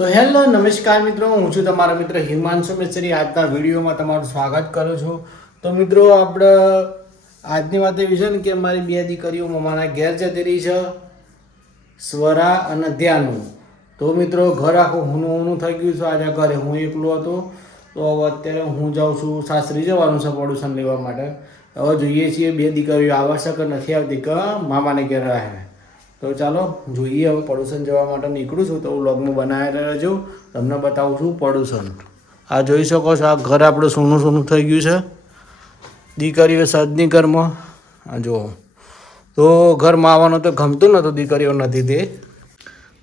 તો હેલો નમસ્કાર મિત્રો, હું છું તમારા મિત્ર હિમાંશુ મેચરી. આજના વિડીયોમાં તમારું સ્વાગત કરું છું. તો મિત્રો આપણે આજની વાત એવી છે ને કે મારી બે દીકરીઓ મમ્માના ઘેર જતી રહી છે, સ્વરા અને ધ્યાનુ. તો મિત્રો ઘર આખું હુનું થઈ ગયું છે. આજે ઘરે હું એકલો હતો, તો હવે અત્યારે હું જાઉં છું સાસરી જવાનું છે પડોશન લેવા માટે. હવે જોઈએ છીએ બે દીકરીઓ આવશે કે નથી આવતી કે મામાને ઘેર રહે. તો ચાલો જોઈએ, હવે પડોશન જવા માટે નીકળું છું. તો વ્લોગનું બનાવી રહેજો, તમને બતાવું છું પડોશન. આ જોઈ શકો છો, આ ઘર આપણું સોનું સોનું થઈ ગયું છે. દીકરીઓ સજની ઘરમાં આ જુઓ. તો ઘરમાં આવવાનું તો ગમતું નહોતું, દીકરીઓ નથી તે.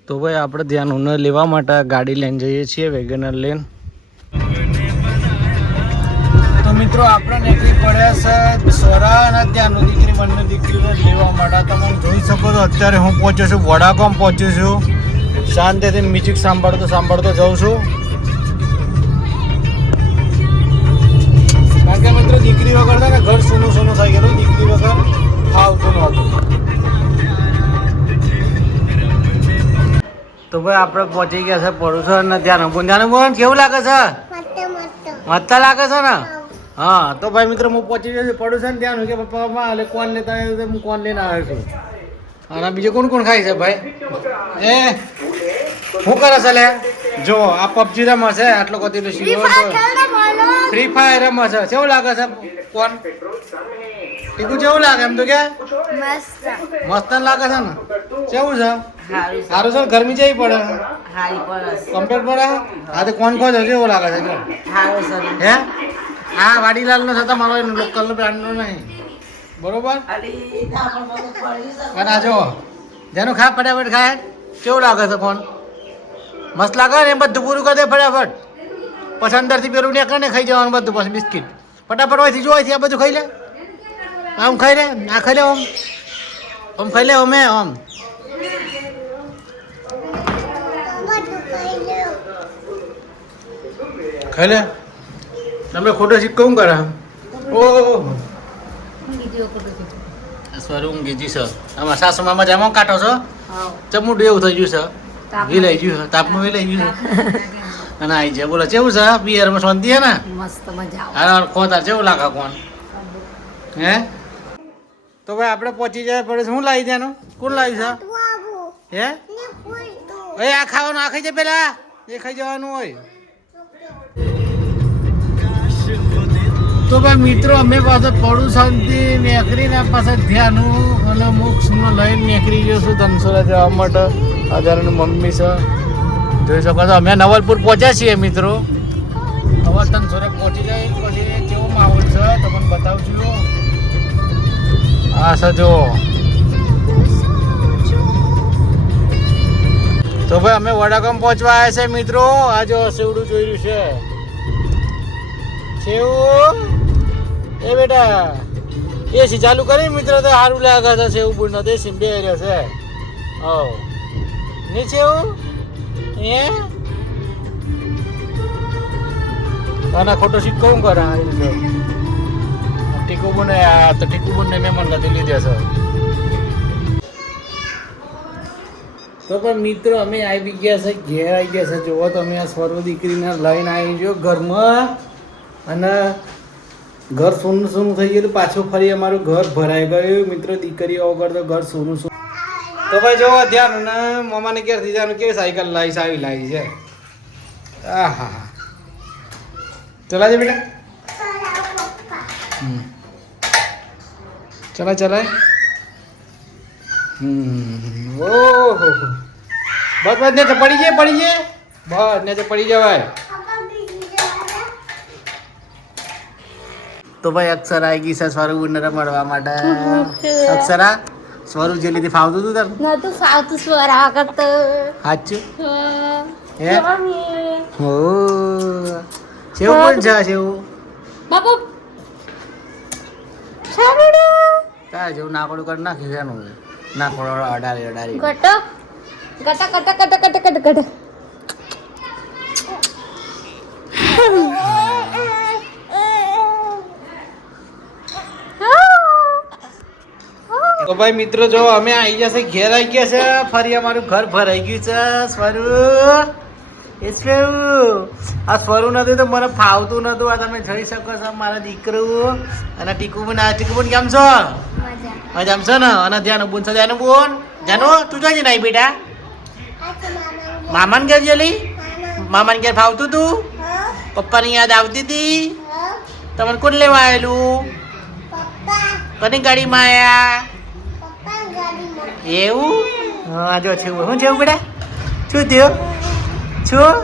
તો ભાઈ આપણે ધ્યાન લેવા માટે ગાડી લઈને જઈએ છીએ, વેગનર લઈને. તો મિત્રો આપણે નીકળી પડ્યા છે સ્વરા અને ધ્યાનનું દીકરી બંને દીકરીને લેવા માટે. તમે જોઈ શકો છો અત્યારે હું પહોંચ્યો છું વડાગામ પહોંચ્યો છું. શાંતિથી મ્યુઝિક સાંભળતો જાઉં છું. કારણ કે મિત્રો દીકરી વગર છે ને ઘર સોનું સોનું થઈ ગયેલું. દીકરી વગર ફાવતું નહોતું. તો ભાઈ આપણે પહોંચી ગયા છે પડોશન ને ધ્યાન. બોન કેવું લાગે છે? મસ્ત લાગે છે ને? હા. તો ભાઈ મિત્રો હું પહોંચી ગયો છું પડોશન ધ્યાન કે પપ્પા એટલે કોણ લેતા આવ્યો હું કોણ લઈને આવ્યો છું. અને બીજું કોણ કોણ ખાય છે ભાઈ? શું કરે છે લે? જો આ પબજી રમે છે, આટલો કદી ફ્રી ફાયર રમે છે. કેવું લાગે છે કોણ? ટીકુ કેવું લાગે એમ તો કે? મસ્ત લાગે છે ને? કેવું છે? સારું છે. ગરમી જેવી પડે? કમ્પ્લેટ પડે? હા તો કોણ ખો છે? કેવું લાગે છે? હે હા વાડીલાલ નો થતા મારો લોકલ નો બ્રાન્ડ નો નહીં, બરોબર? અને જો જેનું ખા ફટાફટ ખાય. કેવું લાગે છે ફોન? મસ્ત લાગે ને? એમ બધું પૂરું કરી દે ફટાફટ. પછી અંદરથી પેલું નીકળે ને ખાઈ જવાનું બધું. પછી બિસ્કિટ ફટાફટ હોયથી જોવાયથી આ બધું ખાઈ લે. આમ ખાઈ લે, આ ખાઈ લે, ઓમ ખાઈ લે, ઓમે ઓમ ખાઈ લે. તમે ખોટો સિક્કો શું કરે? ઓહ સોરી ઊંઘી જી છે. આમાં સાસુ મામા જામો કાઢો છો? ચમુડું એવું થઈ ગયું છે, વિલાઈ ગયું છે, તાપમાં વિલાઈ ગયું છે. અને આવી જાય બોલો કેવું છે? પિયરમાં શાંતિ હે ને? મસ્ત મજા આવે. હા ખોતા કેવું લાગે કોણ? હે તો ભાઈ આપણે પહોંચી જાય પડે. શું લાવી દેવાનું? કોણ લાવ્યું છે? હે આ ખાવાનું આ ખાઈ જાય પેલા, એ ખાઈ જવાનું હોય. તો ભાઈ મિત્રો અમે પાસે પડોશનથી નીકળીને પાસે ધ્યાનું અને મોક્ષમાં લઈને નીકળી ગયો છું ધનસુરા જવા માટે. આધારની મમ્મી છે, જોઈ શકો છો. અમે નવલપુર પહોંચ્યા છીએ મિત્રો. હવે ધનસુરા પહોંચી જાય પછી કેવો માહોલ છે તમને બતાવું છું. હા સર જો. તો ભાઈ અમે વડાગામ પહોંચવા આવ્યા છે મિત્રો. આ જો સેવડું જોઈ રહ્યું છે. સેવું એ બેટા એસી ચાલુ કરી મિત્રો તો સારું લાગે છે. સેવું બુડ નથી એસી બે રહ્યો છે. ઓ નીચે એ આના ખોટો સિક્કો શું કરે? ટીકુ બને આ તો ટીકુ બને મહેમાન નથી લીધે છે. તો પણ મિત્રો અમે આવી ગયા છે ઘેર આવી ગયા છે. જોવો તો અમે આ સ્વર્વ દીકરીને લઈને આવી ગયો ઘરમાં. અને ઘર સોનું સોનું થઈ ગયું. પાછું ફરી અમારું ઘર ભરાઈ ગયું મિત્રો. દીકરીઓ વગર તો ઘર સોનું સોનું. તો ભાઈ જોવા ધ્યાન અને મમ્માને ઘેરથી જવાનું કેવી સાયકલ લાવીશ આવી લાવી છે. હા હા ચલાય છે બેટા. ચલાય. ઓહો બસ ને પડી જાય બસ ને પડી જવાય. તો ભાઈ અક્ષરા આવી ગઈ છે સ્વરૂપને રમાડવા માટે. અક્ષરા સ્વરૂપ જે લીધી ફાવતું હતું તાર નતું ફાવતું સ્વરા કરતો સાચું હે? ઓ કેવું પણ છે કેવું બાપુ સારુડા તાર જેવું નાકોડું કરી નાખ્યું એનું. નાકોડો અડાડી ગટો ગટા તો ભાઈ મિત્રો જો અમે આવી જશે ઘેર આવી ગયા છે. ફરી અમારું ઘર ભરાઈ ગયું છે. સ્વરૂપ આ સ્વરું નતું તો મને ફાવતું નતું. આ તમે જોઈ શકો છો મારા દીકરું અને ટીકુબન. આ ટીકુબન કેમ છો? મજામાં છો ને? અને ધ્યાન બોન છે, ધ્યાન બોન. જાનો તું જોઈ નહીં બેટા? મામાને ઘેર ગયેલી? મામાને ઘેર ફાવતું તું? પપ્પાની યાદ આવતી હતી? તમને કોણ લેવા આવેલું? કની ગાડીમાં આયા? એવું? હા જો છે. શું છે બેટા? શું થયું? શું?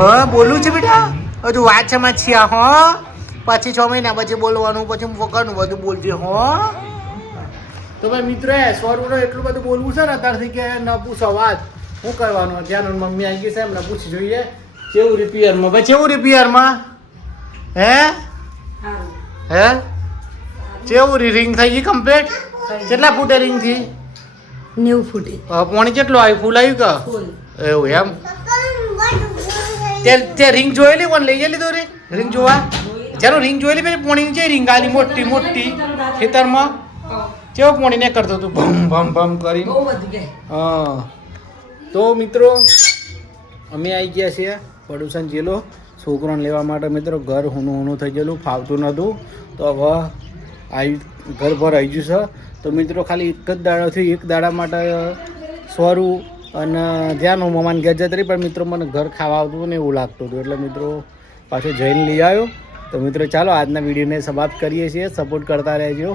હા બોલું છે બેટા? હજુ વાત છે માં છીએ હો. પછી 6 મહિના પછી બોલવાનું, પછી વગરનું બધું બોલજે હો. તો ભાઈ મિત્રો સ્વરૂપનો એટલું બધું બોલવું છે ને અત્યારથી કે ન પૂછો વાત. શું કરવાનું? ધ્યાન મમ્મી આવી ગઈ છે એમને પૂછી જોઈએ કેવું રિપેરમાં. ભાઈ કેવું રિપેરમાં? હે કેવું રિંગ થઈ ગઈ કમ્પ્લીટ? કેટલા ફૂટે રિંગ થી? 90 ફૂટે. પાણી કેટલું આવ્યું? ફૂલ આવ્યું કે? ફૂલ. એવું એમ? તે રિંગ જોયેલી? કોણ લઈ ગયેલી તો રિંગ જોવા? ચાલો રિંગ જોયેલી પછી પોણી છે રિંગ આલી મોટી મોટી ખેતરમાં કેવો પોણી ને કરતો તું ભમ ભમ ભમ કરી. હા તો મિત્રો અમે આવી ગયા છીએ પડુસન જેલો છોકરાને લેવા માટે. મિત્રો ઘર હુનું થઈ ગયેલું, ફાવતું નહોતું. તો હવે આવી ઘર ભર આવી ગયું છે. તો મિત્રો ખાલી એક જ દાડો થયો. એક દાડા માટે સ્વરું અને ધ્યાન હું મમાને ઘેર જતી રહી. પણ મિત્રો મને ઘર ખાવા આવતું ને એવું લાગતું હતું એટલે મિત્રો પાછો જઈને લઈ આવ્યો. તો મિત્રો ચાલો આજના વિડીયોને સમાપ્ત કરીએ છીએ. સપોર્ટ કરતા રહેજો.